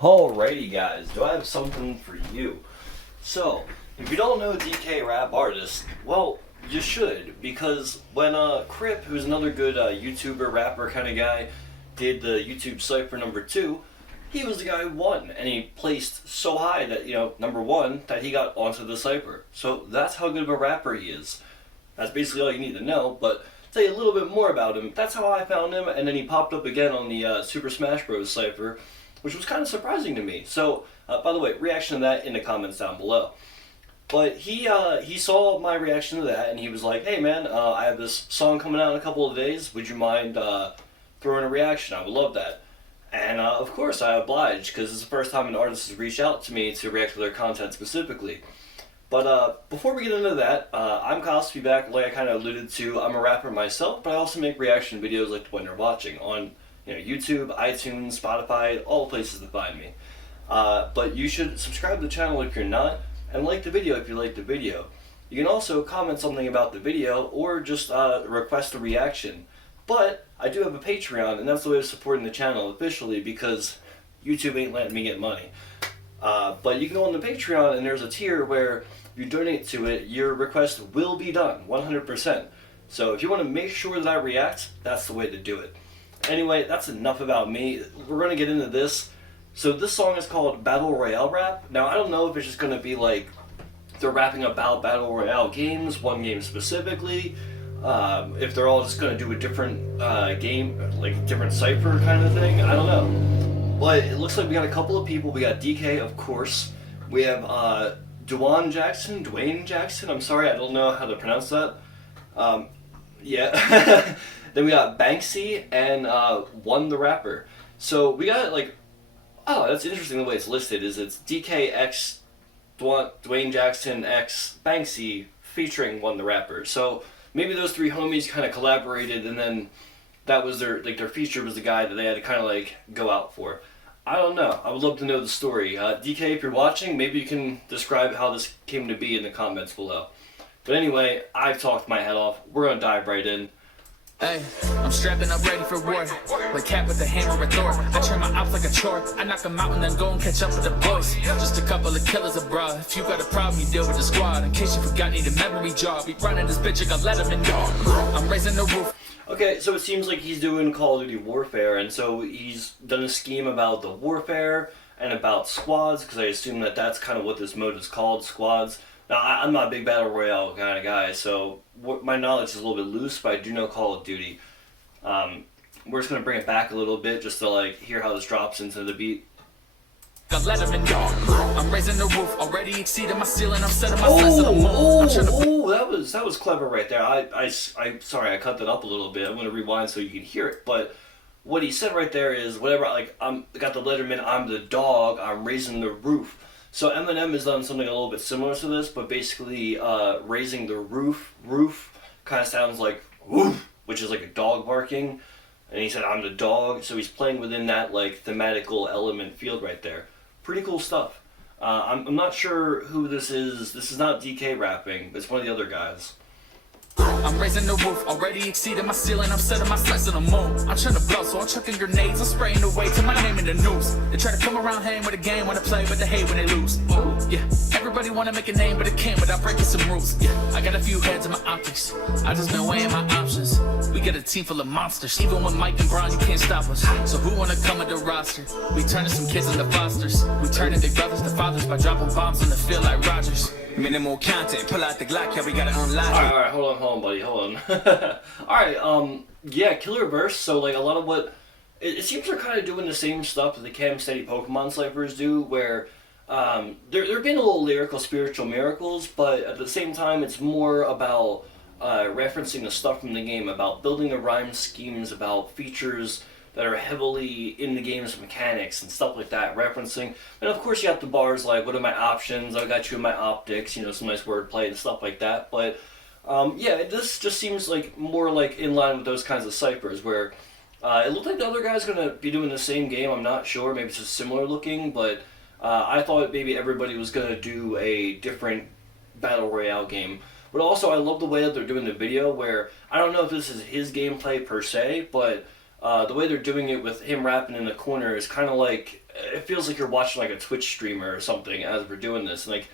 Alrighty guys, do I have something for you? So, if you don't know Dkrapartist, well, you should, because when Crip, who's another good YouTuber, rapper kind of guy, did the YouTube Cypher #2, he was the guy who won, and he placed so high that, #1, that he got onto the Cypher. So that's how good of a rapper he is. That's basically all you need to know, but to tell you a little bit more about him, that's how I found him, and then he popped up again on the Super Smash Bros. Cypher, which was kind of surprising to me. So, by the way, reaction to that in the comments down below. But he saw my reaction to that, and he was like, "Hey man, I have this song coming out in a couple of days. Would you mind throwing a reaction? I would love that." And of course, I obliged because it's the first time an artist has reached out to me to react to their content specifically. But before we get into that, I'm Cosby back. Like I kind of alluded to, I'm a rapper myself, but I also make reaction videos like the one you're watching on YouTube, iTunes, Spotify, all the places to find me. But you should subscribe to the channel if you're not, and like the video if you like the video. You can also comment something about the video, or just request a reaction. But I do have a Patreon, and that's the way of supporting the channel officially, because YouTube ain't letting me get money. But you can go on the Patreon, and there's a tier where you donate to it, your request will be done, 100%. So if you want to make sure that I react, that's the way to do it. Anyway, that's enough about me. We're going to get into this. So this song is called Battle Royale Rap. Now, I don't know if it's just going to be like they're rapping about Battle Royale games, one game specifically, if they're all just going to do a different game, like a different cypher kind of thing. I don't know. But it looks like we got a couple of people. We got DK, of course. We have Duane Jackson. I'm sorry, I don't know how to pronounce that. Yeah. Then we got Banxy and One the Rapper. So we got that's interesting the way it's listed. It's DK X Duane Jackson X Banxy featuring One the Rapper. So maybe those three homies kind of collaborated, and then that was their feature was the guy that they had to kind of go out for. I don't know. I would love to know the story. DK, if you're watching, maybe you can describe how this came to be in the comments below. But anyway, I've talked my head off. We're gonna dive right in. Hey, I'm strapping up ready for war. Like Cat with the hammer and Thor. I turn my ops like a chore. I knock them out and then go and catch up with the boys. Just a couple of killers abroad. If you got a problem, you deal with the squad. In case you forgot, need a memory job. We running this bitch, I got let him in dog. I'm raising the roof. Okay, so it seems like he's doing Call of Duty Warfare, and so he's done a scheme about the warfare and about squads, because I assume that that's kind of what this mode is called, squads. Now, I'm not a big Battle Royale kind of guy, so my knowledge is a little bit loose, but I do know Call of Duty. We're just going to bring it back a little bit just to hear how this drops into the beat. Let him in dog. I'm raising the roof, already exceeding my ceiling. I'm setting my sights on the moon. That was clever right there. I sorry, I cut that up a little bit. I'm going to rewind so you can hear it. But what he said right there is whatever. I'm got the Letterman. I'm the dog. I'm raising the roof. So Eminem has done something a little bit similar to this, but basically raising the roof. Roof kind of sounds like woof, which is like a dog barking. And he said, "I'm the dog," so he's playing within that thematical element field right there. Pretty cool stuff. I'm not sure who this is. This is not DK rapping. It's one of the other guys. I'm raising the roof, already exceeding my ceiling. I'm setting my sights on the moon. I'm trying to blow, so I'm chucking grenades. I'm spraying away to my name in the news. They try to come around hang with a game when I play, but they hate when they lose. Yeah, everybody wanna make a name, but it can't without breaking some rules. Yeah, I got a few heads in my optics. I just been weighing my options. We got a team full of monsters. Even with Mike and Braun, you can't stop us. So who wanna come with the roster? We turning some kids into fosters. We turning their brothers to fathers by dropping bombs in the field like Rogers. Minimal content, pull out the Glock, yeah, we gotta unlock it. Alright, hold on, buddy, hold on. Alright, yeah, Killer Verse, so a lot of what, it seems they're kind of doing the same stuff that the Cam Steady Pokemon Cyphers do, where they're being a little lyrical, spiritual miracles, but at the same time, it's more about referencing the stuff from the game, about building the rhyme schemes, about features that are heavily in the game's mechanics and stuff like that, referencing. And of course you have the bars like, what are my options, I got you in my optics, some nice wordplay and stuff like that. But yeah, this just seems more in line with those kinds of ciphers, where it looked like the other guy's going to be doing the same game, I'm not sure, maybe it's just similar looking, but I thought maybe everybody was going to do a different Battle Royale game. But also I love the way that they're doing the video, where I don't know if this is his gameplay per se, but the way they're doing it with him rapping in the corner is kind of like it feels like you're watching like a Twitch streamer or something as we're doing this. And like,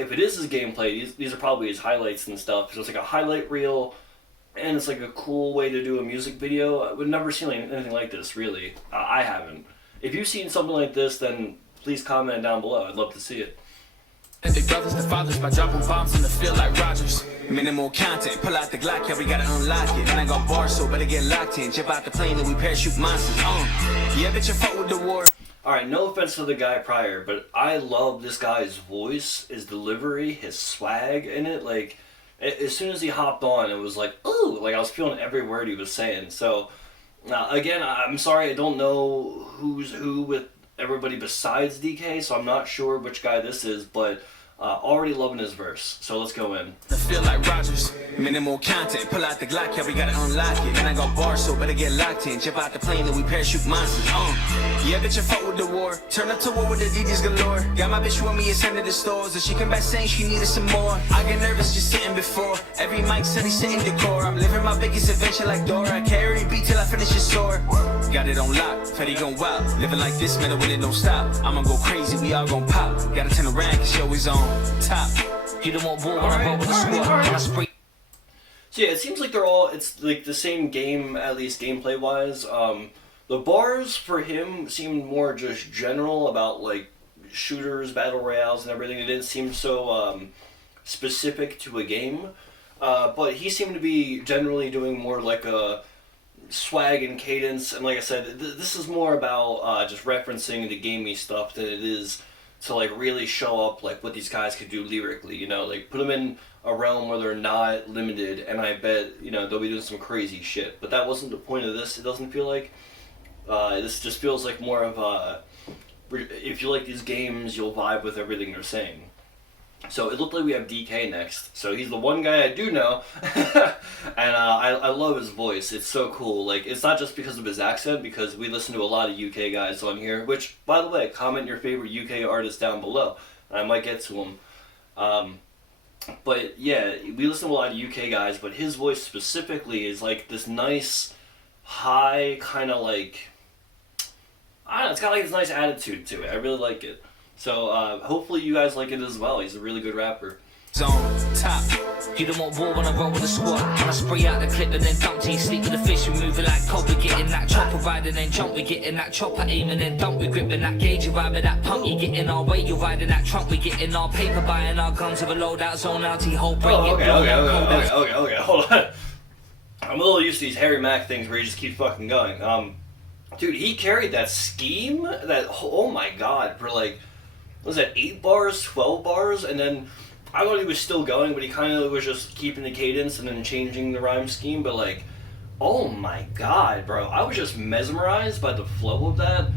if it is his gameplay, these are probably his highlights and stuff. So it's like a highlight reel, and it's like a cool way to do a music video. I've never seen anything like this, really. I haven't. If you've seen something like this, then please comment down below. I'd love to see it. And big brothers to fathers by dropping bombs in the field like Rogers. Minimal content, pull out the Glock, yeah, we gotta unlock it. And I got bars, so better get locked in. Jump out the plane and we parachute monsters. Yeah, bitch, I fought with the war. Alright, no offense to the guy prior, but I love this guy's voice, his delivery, his swag in it. Like, as soon as he hopped on, it was like, ooh, like I was feeling every word he was saying. So, again, I'm sorry, I don't know who's who with everybody besides DK, so I'm not sure which guy this is, but already loving his verse. So let's go in. I feel like Rogers. Minimal content, pull out the Glock, yeah, we gotta unlock it. And I got bars, so better get locked in. Jump out the plane and we parachute monsters. Yeah, bitch, I fought with the war. Turn up to war with the DJs galore. Got my bitch with me and sent to the stores, and she come back saying she needed some more. I get nervous just sitting before. Every mic said he's sitting decor. I'm living my biggest adventure like Dora. Carry beat till I finish it sore. Got it on lock, Fetty gon' wild. Living like this, man, when it don't stop. I'ma go crazy, we all gon' pop. Gotta turn around, cause she always on top. You don't want war when I roll with the squad. When I spray. So yeah, it seems like it's like the same game, at least gameplay wise. The bars for him seemed more just general about like shooters, battle royales, and everything. It didn't seem so specific to a game. But he seemed to be generally doing more like a swag and cadence. And like I said, this is more about just referencing the gamey stuff than it is to like really show up like what these guys could do lyrically, you know, like put them in a realm where they're not limited, and I bet, you know, they'll be doing some crazy shit. But that wasn't the point of this. It doesn't feel like this just feels like more of a, if you like these games, you'll vibe with everything they're saying. So it looked like we have DK next. So he's the one guy I do know, and I love his voice. It's so cool. Like, it's not just because of his accent, because we listen to a lot of UK guys on here. Which, by the way, comment your favorite UK artist down below. I might get to them. But yeah, we listen to a lot of UK guys, but his voice specifically is like this nice, high kind of like, I don't know. It's got like this nice attitude to it. I really like it. So hopefully you guys like it as well. He's a really good rapper. Zone top. You don't want war when I roll with the squad. When I spray out the clip and then dump to you. Sleep with the fish, we moving like cod. We getting that chopper ride and then jump. We getting that chopper aim and then dump. We gripping that gauge, you ride with that pump. You getting our weight, you riding that trunk. We getting our paper, buying our guns with a loadout. Zone out, whole brain. Okay, hold on. I'm a little used to these Harry Mack things where he just keeps fucking going. Dude, he carried that scheme, oh my god, for like, was that 8 bars, 12 bars, and then I thought he was still going, but he kind of was just keeping the cadence and then changing the rhyme scheme. But like, oh my god, bro, I was just mesmerized by the flow of that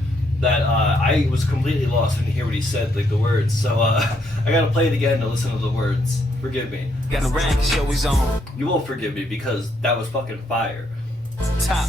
I was completely lost. I didn't hear what he said, like the words. So I gotta play it again to listen to the words. Forgive me. Got a rank, show his own. You will forgive me because that was fucking fire. Top.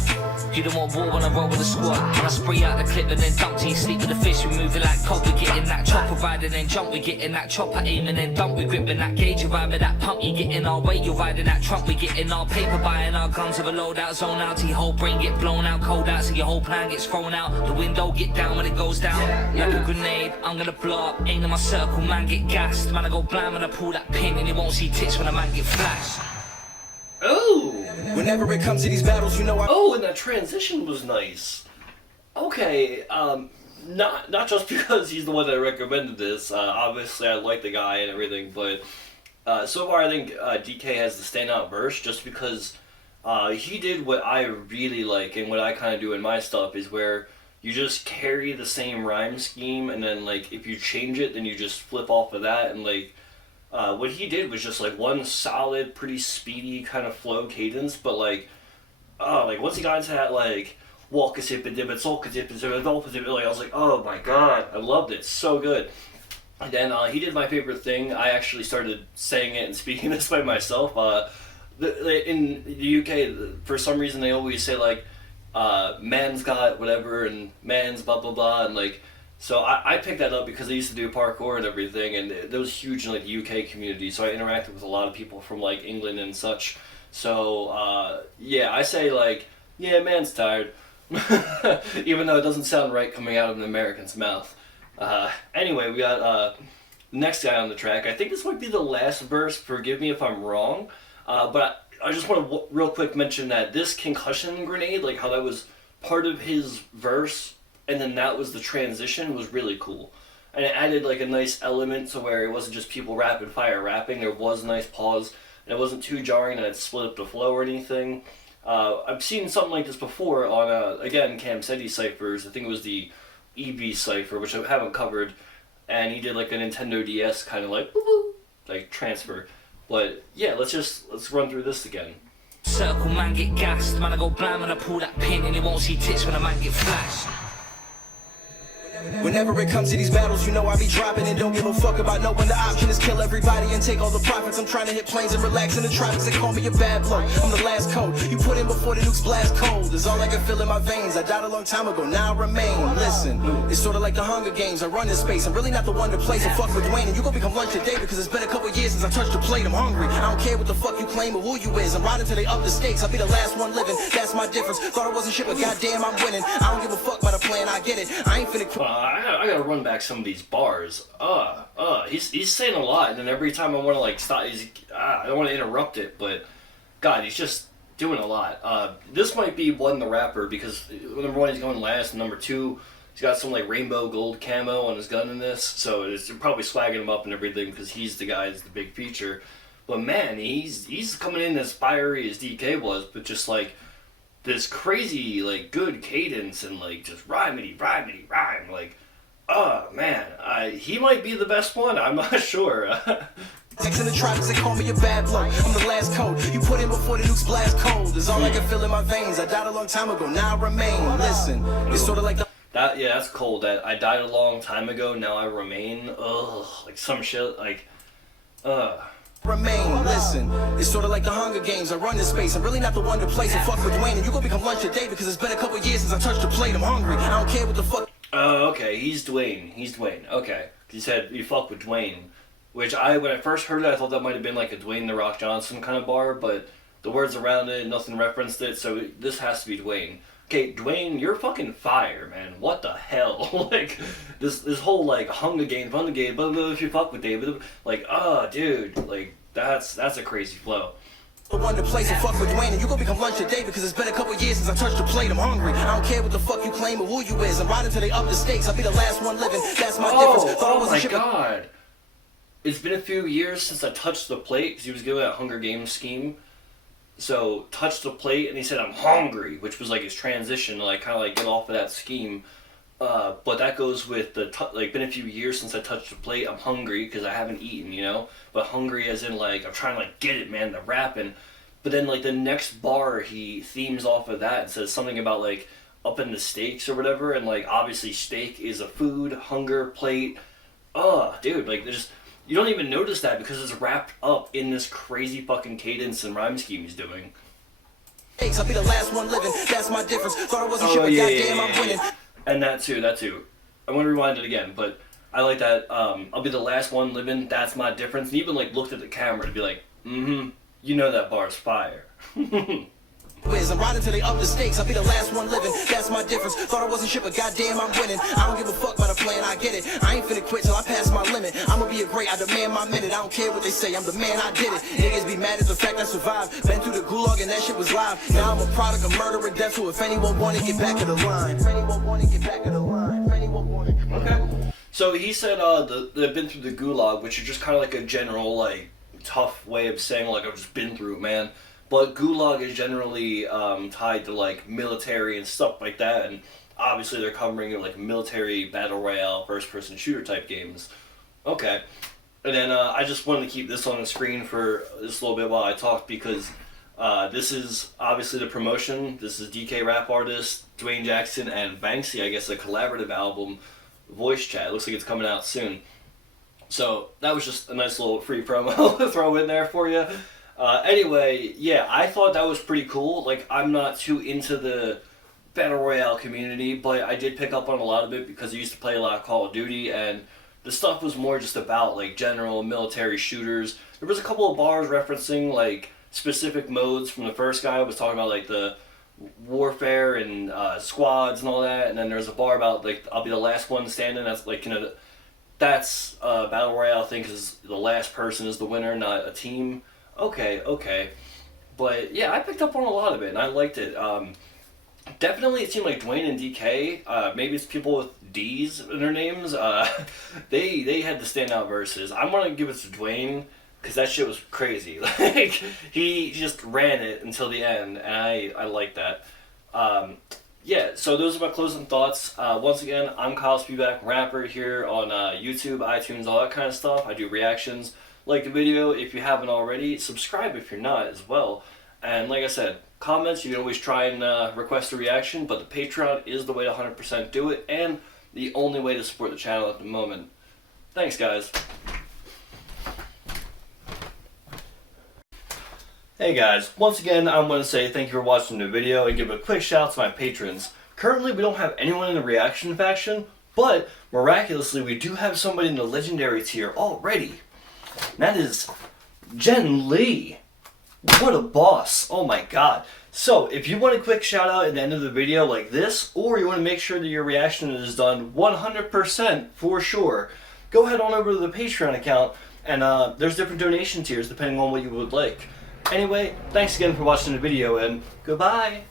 You don't want war when I roll with the squad. When I spray out the clip and then dump to you. Sleep with the fish, we moving like cod. We getting that chopper ride and then jump. We getting that chopper aim and then dump. We gripping that gauge, you ride with that pump. You getting our weight, you riding that trunk. We getting our paper, buying our guns with a loadout. Zone out till your whole brain get blown out. Cold out so your whole plan gets thrown out. The window get down when it goes down. Like a grenade, I'm gonna blow up. Aim in my circle, man get gassed. Man I go blind when I pull that pin, and you won't see tits when a man get flashed. Oh! Whenever it comes to these battles, you know Oh, and that transition was nice. Okay, not just because he's the one that recommended this. Obviously, I like the guy and everything, but so far I think DK has the standout verse just because he did what I really like and what I kind of do in my stuff is where you just carry the same rhyme scheme and then like if you change it, then you just flip off of that and like. What he did was just like one solid, pretty speedy kind of flow cadence, but like once he got into that like walk a sip and dip, soak a dip, like I was like, oh my god, I loved it, so good. And then he did my favorite thing. I actually started saying it and speaking this by myself. In the UK, for some reason, they always say like, man's got whatever and man's blah blah blah, and like. So I picked that up because I used to do parkour and everything, and that was huge in like the UK community. So I interacted with a lot of people from like England and such. So yeah, I say like, yeah, man's tired. Even though it doesn't sound right coming out of an American's mouth. Anyway, we got next guy on the track. I think this might be the last verse. Forgive me if I'm wrong, but I just want to real quick mention that this concussion grenade, like how that was part of his verse, and then that was the transition, was really cool. And it added like a nice element to where it wasn't just people rapid fire rapping. There was a nice pause, and it wasn't too jarring that it split up the flow or anything. I've seen something like this before on, again, Cam Seti ciphers. I think it was the EB cipher, which I haven't covered, and he did like a Nintendo DS kind of like, woo-woo, like transfer. But yeah, let's run through this again. Circle man get gassed, man I go blam and I pull that pin and he won't see tits when a man get flashed. Whenever it comes to these battles, you know I be dropping and don't give a fuck about no one. The option is kill everybody and take all the profits. I'm trying to hit planes and relax in the tropics. They call me a bad blow. I'm the last code you put in before the nukes blast cold. Is all I can feel in my veins. I died a long time ago, now I remain. Listen, it's sort of like the Hunger Games. I run this space. I'm really not the one to play. So fuck with Duane and you gon' become lunch today because it's been a couple years since I touched the plate. I'm hungry. I don't care what the fuck you claim or who you is. I'm riding till they up the stakes. I'll be the last one living. That's my difference. Thought I wasn't shit, but goddamn I'm winning. I don't give a fuck about the plan. I get it. I ain't finna. I gotta run back some of these bars. He's saying a lot, and then every time I want to like stop, I don't want to interrupt it, but God, he's just doing a lot. This might be One the Rapper because number one, he's going last, and number two, he's got some like rainbow gold camo on his gun in this, so it's probably swagging him up and everything because he's the guy, is the big feature. But man, he's coming in as fiery as DK was, but just like this crazy like good cadence and like just rhymey rhyme like. Oh man, he might be the best one. I'm not sure. In the tropics, they call me a bad blow. I'm the last code you put in before the nukes blast cold. Is all I can feel in my veins. I died a long time ago, now I remain. Listen, it's sort of like the that's cold. That I died a long time ago, now I remain. Ugh, like some shit. Like, remain. Listen, it's sort of like the Hunger Games. I run this space. I'm really not the one to play. So fuck with Duane and you gon' become lunch today because it's been a couple years since I touched the plate. I'm hungry. I don't care what the fuck. Oh, okay, he's Duane. Okay. He said, you fuck with Duane. Which when I first heard it, I thought that might have been like a Dwayne The Rock Johnson kind of bar, but the words around it, nothing referenced it, so this has to be Duane. Okay, Duane, you're fucking fire, man. What the hell? Like, this whole, like, Hunger Games, but if you fuck with David, like, dude, like, that's a crazy flow. The one to play, so fuck with Duane and you gon' become lunch today because it's been a couple years since I touched the plate. I'm hungry. I don't care what the fuck you claim or who you is. I'm riding till they up the stakes. I'll be the last one living. That's my difference. Oh my god. It's been a few years since I touched the plate because he was giving a Hunger Games scheme. So touched the plate and he said I'm hungry, which was like his transition to like kind of like get off of that scheme. But that goes with the like been a few years since I touched the plate. I'm hungry because I haven't eaten, you know. But hungry as in like I'm trying to like get it, man. The rapping. But then like the next bar he themes off of that and says something about like up in the stakes or whatever. And like obviously steak is a food, hunger, plate. Dude, like there's you don't even notice that because it's wrapped up in this crazy fucking cadence and rhyme scheme he's doing. I'll be the last one living. That's my difference. Thought I wasn't sure, but goddamn I'm winning. And that too. I want to rewind it again, but I like that. I'll be the last one living. That's my difference. And even like looked at the camera to be like, you know that bar's fire. I'm riding till they up the stakes. I'll be the last one living. That's my difference. Thought I wasn't shit, but goddamn I'm winning. I don't give a fuck about a plan. I get it. I ain't finna quit till I pass my limit. I'ma be a great. I demand my minute. I don't care what they say. I'm the man. I did it. Niggas be mad at the fact I survived. Been through the gulag and that shit was live. Now I'm a product of murder and death. So if anyone wanna get back of the line, if anyone wanna get back of the line, if anyone wanna. Okay. So he said they've been through the gulag, which is just kind of like a general like tough way of saying like I've just been through it, man. But gulag is generally tied to like military and stuff like that, and obviously they're covering like military battle royale, first-person shooter type games. Okay, and then I just wanted to keep this on the screen for just a little bit while I talk because this is obviously the promotion. This is Dkrapartist, Dwayne Jackson, and Banxy. I guess a collaborative album, voice chat. Looks like it's coming out soon. So that was just a nice little free promo to throw in there for you. Anyway, yeah, I thought that was pretty cool. Like, I'm not too into the Battle Royale community, but I did pick up on a lot of it because I used to play a lot of Call of Duty, and the stuff was more just about, like, general military shooters. There was a couple of bars referencing, like, specific modes from the first guy. I was talking about, like, the warfare and squads and all that, and then there's a bar about like I'll be the last one standing. That's like, you know, that's battle royale. I think is the last person is the winner, not a team. Okay, but yeah, I picked up on a lot of it and I liked it. Definitely, it seemed like Duane and DK. Maybe it's people with D's in their names. They had the standout verses. I'm gonna give it to Duane because that shit was crazy. Like he just ran it until the end, and I like that. Yeah, so those are my closing thoughts. Once again, I'm Kyle Speedback, rapper here on YouTube, iTunes, all that kind of stuff. I do reactions. Like the video if you haven't already. Subscribe if you're not as well. And like I said, comments, you can always try and request a reaction, but the Patreon is the way to 100% do it, and the only way to support the channel at the moment. Thanks, guys. Hey guys, once again, I'm going to say thank you for watching the video and give a quick shout out to my patrons. Currently, we don't have anyone in the reaction faction, but miraculously, we do have somebody in the legendary tier already. And that is Jen Lee. What a boss. Oh my god. So, if you want a quick shout out at the end of the video like this, or you want to make sure that your reaction is done 100% for sure, go ahead on over to the Patreon account, and there's different donation tiers depending on what you would like. Anyway, thanks again for watching the video, and goodbye!